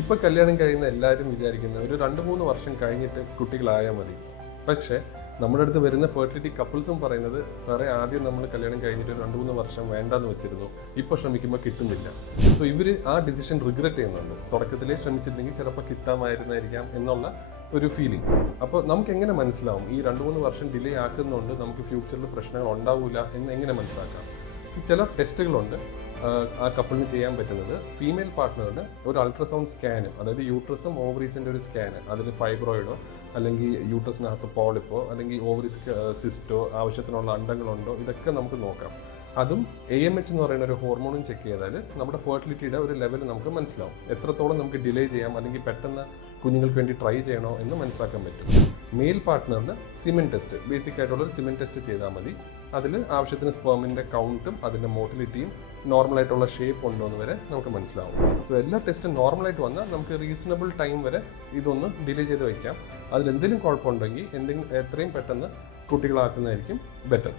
ഇപ്പൊ കല്യാണം കഴിയുന്ന എല്ലാവരും വിചാരിക്കുന്ന ഒരു രണ്ട് മൂന്ന് വർഷം കഴിഞ്ഞിട്ട് കുട്ടികളായാൽ മതി. പക്ഷേ നമ്മുടെ അടുത്ത് വരുന്ന ഫെർട്ടിലിറ്റി കപ്പിൾസും പറയുന്നത് സാറേ ആദ്യം നമ്മൾ കല്യാണം കഴിഞ്ഞിട്ട് രണ്ട് മൂന്ന് വർഷം വേണ്ടെന്ന് വെച്ചിരുന്നു. ഇപ്പോൾ ശ്രമിക്കുമ്പോൾ കിട്ടുന്നില്ല. സോ ഇവർ ആ ഡിസിഷൻ റിഗ്രറ്റ് ചെയ്യുന്നുണ്ട്. തുടക്കത്തിലേ ശ്രമിച്ചില്ലെങ്കിൽ ചിലപ്പോൾ കിട്ടാമായിരുന്നായിരിക്കാം എന്നുള്ള ഒരു ഫീലിംഗ് അപ്പോൾ നമുക്ക് എങ്ങനെ മനസ്സിലാവും? ഈ രണ്ട് മൂന്ന് വർഷം ഡിലേ ആക്കുന്നതുകൊണ്ട് നമുക്ക് ഫ്യൂച്ചറിൽ പ്രശ്നങ്ങൾ ഉണ്ടാവില്ല എന്ന് എങ്ങനെ മനസ്സിലാക്കാം? ചില ടെസ്റ്റുകളുണ്ട് ആ കപ്പിളിന് ചെയ്യാൻ പറ്റുന്നത് ഫീമെയിൽ പാർട്ട്ണറിന് ഒരു അൾട്രാസൗണ്ട് സ്കാന് അതായത് യൂട്രസും ഓവറീസിന്റെ ഒരു സ്കാന് അതിൽ ഫൈബ്രോയിഡോ അല്ലെങ്കിൽ യൂട്രസിനകത്ത് പോളിപ്പോ അല്ലെങ്കിൽ ഓവറീസ് സിസ്റ്റോ ആവശ്യത്തിനുള്ള അണ്ടങ്ങളുണ്ടോ ഇതൊക്കെ നമുക്ക് നോക്കാം. അതും എ എം എച്ച് എന്ന് പറയുന്ന ഒരു ഹോർമോണും ചെക്ക് ചെയ്താൽ നമ്മുടെ ഫെർട്ടിലിറ്റിയുടെ ഒരു ലെവൽ നമുക്ക് മനസ്സിലാവും. എത്രത്തോളം നമുക്ക് ഡിലേ ചെയ്യാം അല്ലെങ്കിൽ പെട്ടെന്ന് കുഞ്ഞുങ്ങൾക്ക് വേണ്ടി ട്രൈ ചെയ്യണോ എന്ന് മനസ്സിലാക്കാൻ പറ്റും. മെയിൽ പാർട്ട്ണറിന് സിമൻ ടെസ്റ്റ് ബേസിക് ആയിട്ടുള്ള ഒരു സിമൻ ടെസ്റ്റ് ചെയ്താൽ മതി. അതിൽ ആവശ്യത്തിന് സ്പേമിന്റെ കൗണ്ടും അതിന്റെ മോട്ടിലിറ്റിയും നോർമൽ ആയിട്ടുള്ള ഷേപ്പ് ഉണ്ടോ എന്ന് വരെ നമുക്ക് മനസ്സിലാവും. സോ എല്ലാ ടെസ്റ്റും നോർമലായിട്ട് വന്നാൽ നമുക്ക് റീസണബിൾ ടൈം വരെ ഇതൊന്ന് ഡിലേ ചെയ്ത് വയ്ക്കാം അതിലെന്തെങ്കിലും കുഴപ്പമുണ്ടെങ്കിൽ എന്തെങ്കിലും എത്രയും പെട്ടെന്ന് കുട്ടികളാക്കുന്നതായിരിക്കും ബെറ്റർ